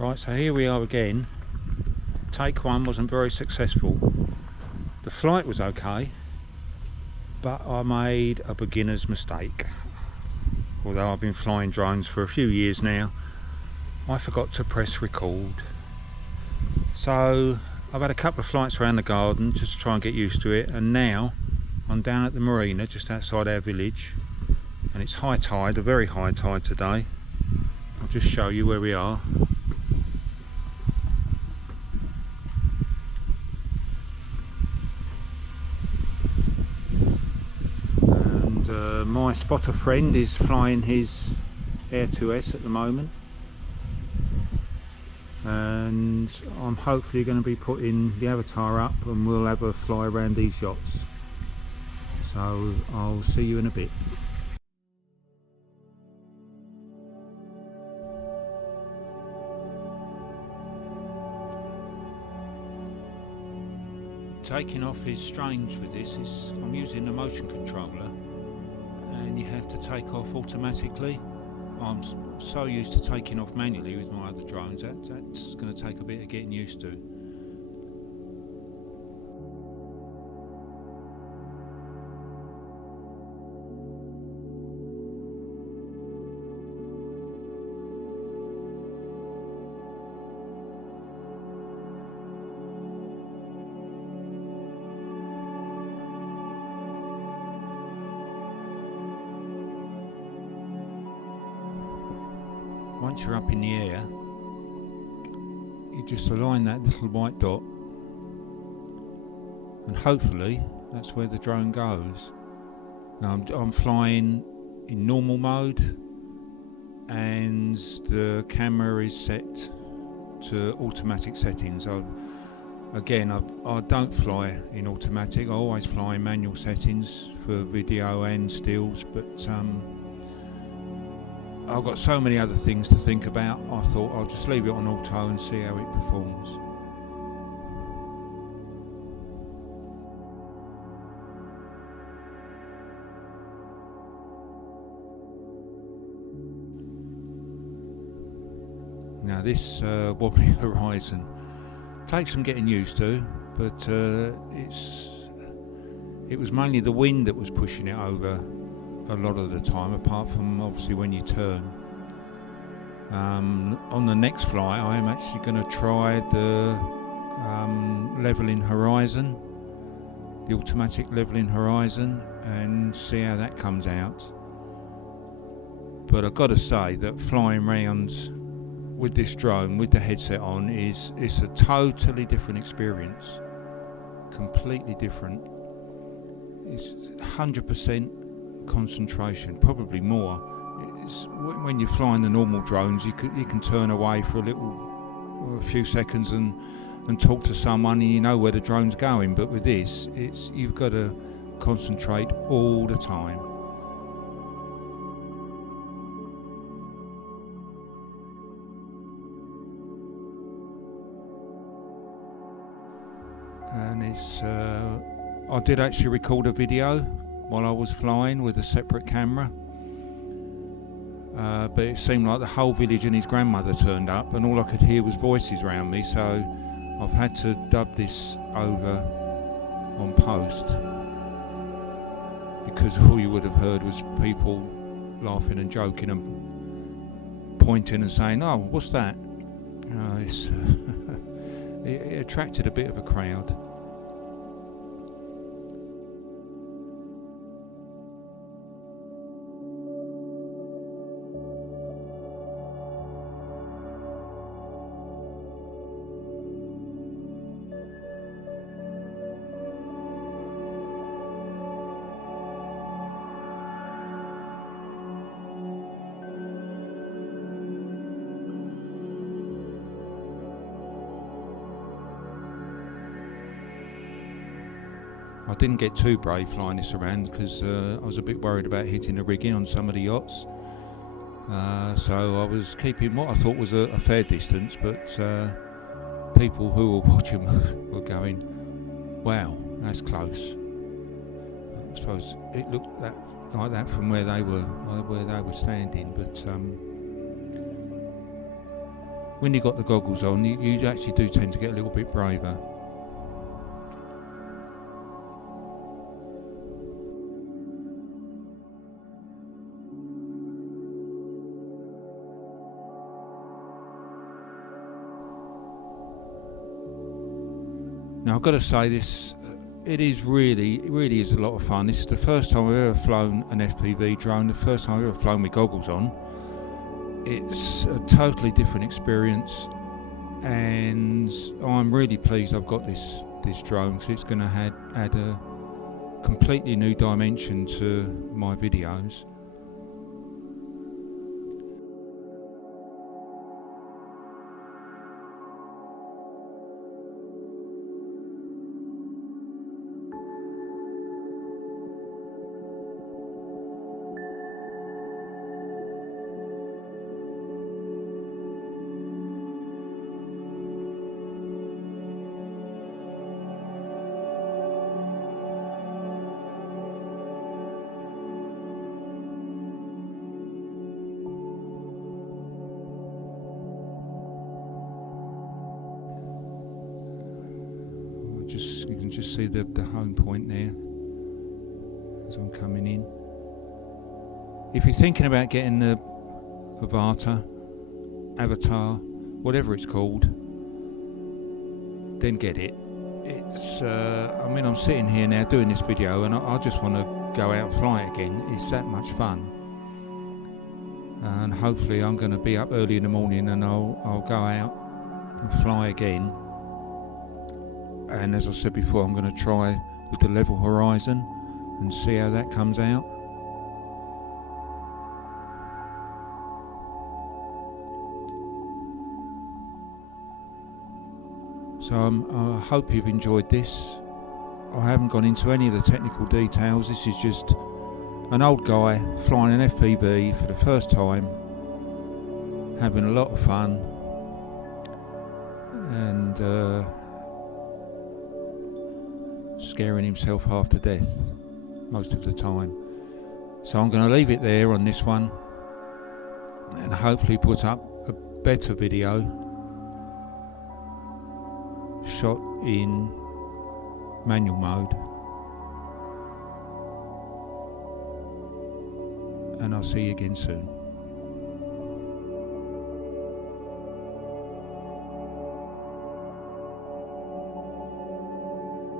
Right, so here we are again. Take one wasn't very successful. The flight was okay, but I made a beginner's mistake. Although I've been flying drones for a few years now, I forgot to press record. So I've had a couple of flights around the garden just to try and get used to it, and now I'm down at the marina just outside our village, and it's high tide, a very high tide today. I'll just show you where we are. And my spotter friend is flying his Air 2S at the moment, and I'm hopefully going to be putting the Avatar up and we'll have a fly around these yachts. So I'll see you in a bit. Taking off is strange with this. I'm using the motion controller and you have to take off automatically. I'm so used to taking off manually with my other drones, that's going to take a bit of getting used to. Once you're up in the air, you just align that little white dot and hopefully that's where the drone goes. Now I'm flying in normal mode and the camera is set to automatic settings. I don't fly in automatic, I always fly in manual settings for video and stills, but I've got so many other things to think about. I thought I'll just leave it on auto and see how it performs. Now this wobbly horizon takes some getting used to, but it was mainly the wind that was pushing it over a lot of the time, apart from obviously when you turn. On the next flight I am actually going to try the leveling horizon, the automatic leveling horizon, and see how that comes out. But I've got to say that flying around with this drone with the headset on it's a totally different experience, completely different. It's 100% concentration, probably more. When you're flying the normal drones, you can turn away for a few seconds and talk to someone, and you know where the drone's going. But with this, you've got to concentrate all the time. And I did actually record a video while I was flying with a separate camera, but it seemed like the whole village and his grandmother turned up and all I could hear was voices around me, so I've had to dub this over on post, because all you would have heard was people laughing and joking and pointing and saying, "Oh, what's that?" It attracted a bit of a crowd. I didn't get too brave flying this around because I was a bit worried about hitting the rigging on some of the yachts. So I was keeping what I thought was a fair distance, but people who were watching were going, "Wow, that's close." I suppose it looked like that from where they were standing, but when you've got the goggles on, you actually do tend to get a little bit braver. Now I've got to say this, it really is a lot of fun. This is the first time I've ever flown an FPV drone, the first time I've ever flown with goggles on. It's a totally different experience, and I'm really pleased I've got this drone, because it's going to add a completely new dimension to my videos. You can just see the home point there as I'm coming in. If you're thinking about getting the Avatar, whatever it's called, then get it. It's I mean, I'm sitting here now doing this video, and I just want to go out and fly again. It's that much fun, and hopefully I'm going to be up early in the morning, and I'll go out and fly again. And as I said before, I'm going to try with the level horizon and see how that comes out. So I hope you've enjoyed this. I haven't gone into any of the technical details. This is just an old guy flying an FPV for the first time, having a lot of fun, and scaring himself half to death most of the time. So I'm going to leave it there on this one, and hopefully put up a better video shot in manual mode, and I'll see you again soon.